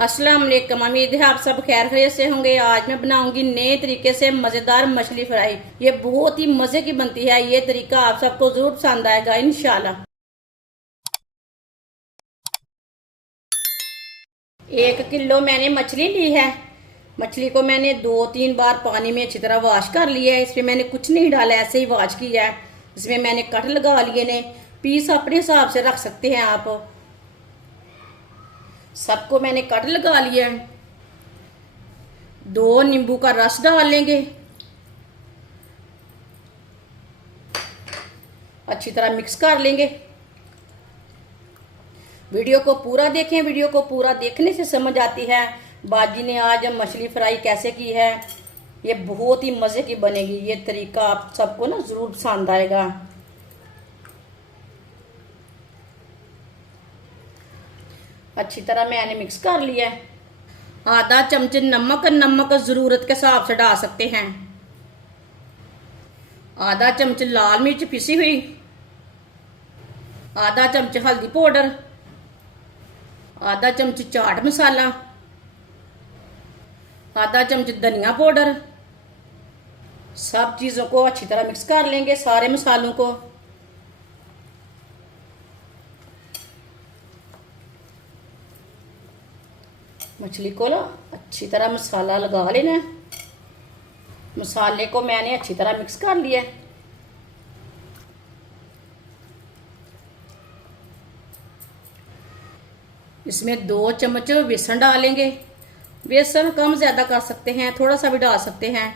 अस्सलाम वालेकुम। उम्मीद है आप सब खैर खैरियत से होंगे। आज मैं बनाऊंगी नए तरीके से मज़ेदार मछली फ्राई। ये बहुत ही मज़े की बनती है। ये तरीका आप सबको ज़रूर पसंद आएगा इंशाल्लाह। 1 किलो मैंने मछली ली है। मछली को मैंने 2-3 बार पानी में अच्छी तरह वॉश कर लिया है। इसमें मैंने कुछ नहीं डाला, ऐसे ही वॉश किया है। इसमें मैंने कट लगा लिए ने। पीस अपने हिसाब से रख सकते हैं आप। सबको मैंने कट लगा लिया है। 2 नींबू का रस डाल लेंगे। अच्छी तरह मिक्स कर लेंगे। वीडियो को पूरा देखें। वीडियो को पूरा देखने से समझ आती है बाजी ने आज मछली फ्राई कैसे की है। ये बहुत ही मज़े की बनेगी। ये तरीका आप सबको ना ज़रूर पसंद आएगा। अच्छी तरह मैंने मिक्स कर लिया है। आधा चम्मच नमक ज़रूरत के हिसाब से डाल सकते हैं। आधा चम्मच लाल मिर्च पिसी हुई। आधा चम्मच हल्दी पाउडर। आधा चम्मच चाट मसाला। आधा चम्मच धनिया पाउडर। सब चीज़ों को अच्छी तरह मिक्स कर लेंगे, सारे मसालों को। मछली को ना अच्छी तरह मसाला लगा लेना है। मसाले को मैंने अच्छी तरह मिक्स कर लिया है। इसमें 2 चम्मच बेसन डालेंगे। बेसन कम ज़्यादा कर सकते हैं, थोड़ा सा भी डाल सकते हैं।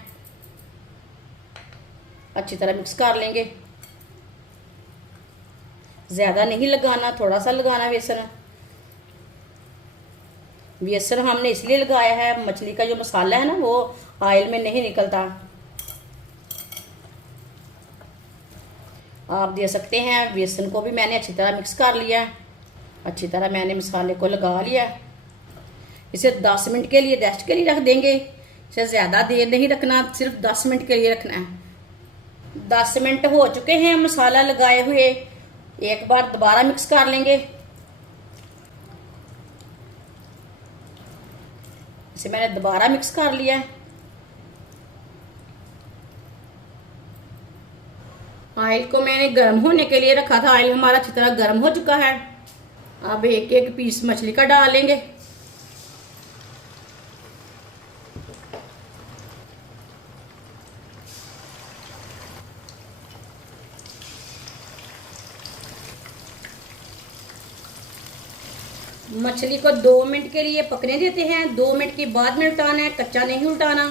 अच्छी तरह मिक्स कर लेंगे। ज़्यादा नहीं लगाना, थोड़ा सा लगाना बेसन। बेसन हमने इसलिए लगाया है, मछली का जो मसाला है ना वो ऑयल में नहीं निकलता। आप दे सकते हैं। बेसन को भी मैंने अच्छी तरह मिक्स कर लिया है। अच्छी तरह मैंने मसाले को लगा लिया। इसे 10 मिनट के लिए रेस्ट के लिए रख देंगे। इसे ज़्यादा देर नहीं रखना, सिर्फ 10 मिनट के लिए रखना है। 10 मिनट हो चुके हैं मसाला लगाए हुए। एक बार दोबारा मिक्स कर लेंगे। इसे मैंने दोबारा मिक्स कर लिया है। ऑयल को मैंने गर्म होने के लिए रखा था। ऑयल हमारा अच्छी तरह गर्म हो चुका है। अब एक एक पीस मछली का डाल लेंगे। मछली को 2 मिनट के लिए पकने देते हैं। 2 मिनट के बाद में उल्टाना है, कच्चा नहीं उल्टाना।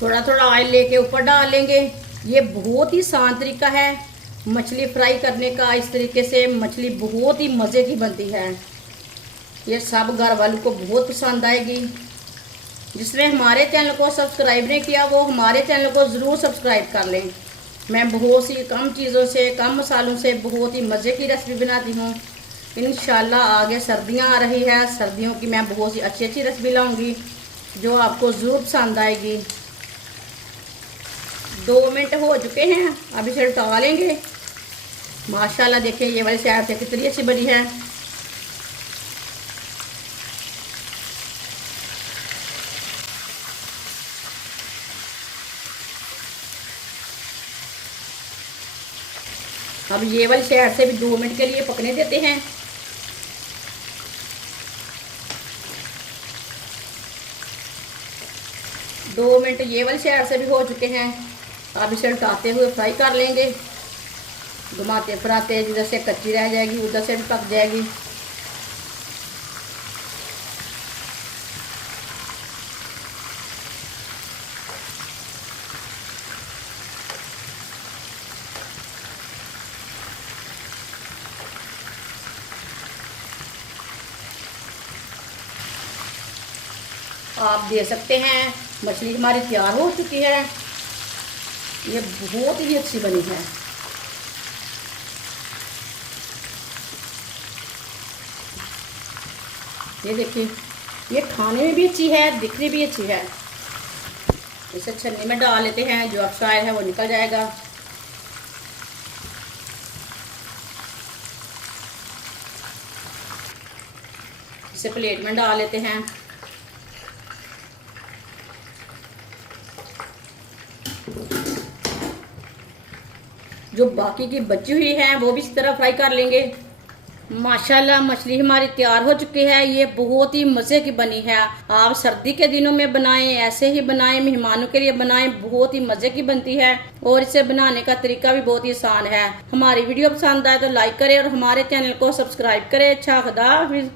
थोड़ा थोड़ा ऑयल लेके ऊपर डाल लेंगे। ये बहुत ही आसान तरीका है मछली फ्राई करने का। इस तरीके से मछली बहुत ही मज़े की बनती है। ये सब घर वालों को बहुत पसंद आएगी। जिसने हमारे चैनल को सब्सक्राइब नहीं किया वो हमारे चैनल को ज़रूर सब्सक्राइब कर लें। मैं बहुत सी कम चीज़ों से, कम मसालों से बहुत ही मज़े की रेसिपी बनाती हूँ। इंशाल्लाह आगे सर्दियाँ आ रही है, सर्दियों की मैं बहुत सी अच्छी अच्छी रेसिपी लाऊंगी जो आपको ज़रूर पसंद आएगी। 2 मिनट हो चुके हैं। अब इसे उठा लेंगे। माशाल्लाह देखिए ये वाली साइड से कितनी अच्छी बनी है। अब ये वाली साइड से भी 2 मिनट के लिए पकने देते हैं। दो मिनट ये वाली साइड से भी हो चुके हैं। अब इसे उल्टाते हुए फ्राई कर लेंगे। घुमाते फिराते जिधर से कच्ची रह जाएगी उधर से भी पक जाएगी। आप दे सकते हैं। मछली हमारी तैयार हो चुकी है। ये बहुत ही अच्छी बनी है। ये देखिए, ये खाने में भी अच्छी है, दिखने भी अच्छी है। इसे छन्नी में डाल लेते हैं, जो ऑक्साइड है वो निकल जाएगा। इसे प्लेट में डाल लेते हैं। जो बाकी की बची हुई है वो भी इस तरह फ्राई कर लेंगे। माशाल्लाह मछली हमारी तैयार हो चुकी है। ये बहुत ही मज़े की बनी है। आप सर्दी के दिनों में बनाएं, ऐसे ही बनाएं, मेहमानों के लिए बनाएं, बहुत ही मज़े की बनती है और इसे बनाने का तरीका भी बहुत ही आसान है। हमारी वीडियो पसंद आए तो लाइक करें और हमारे चैनल को सब्सक्राइब करें। अच्छा खुदा हाफिज़।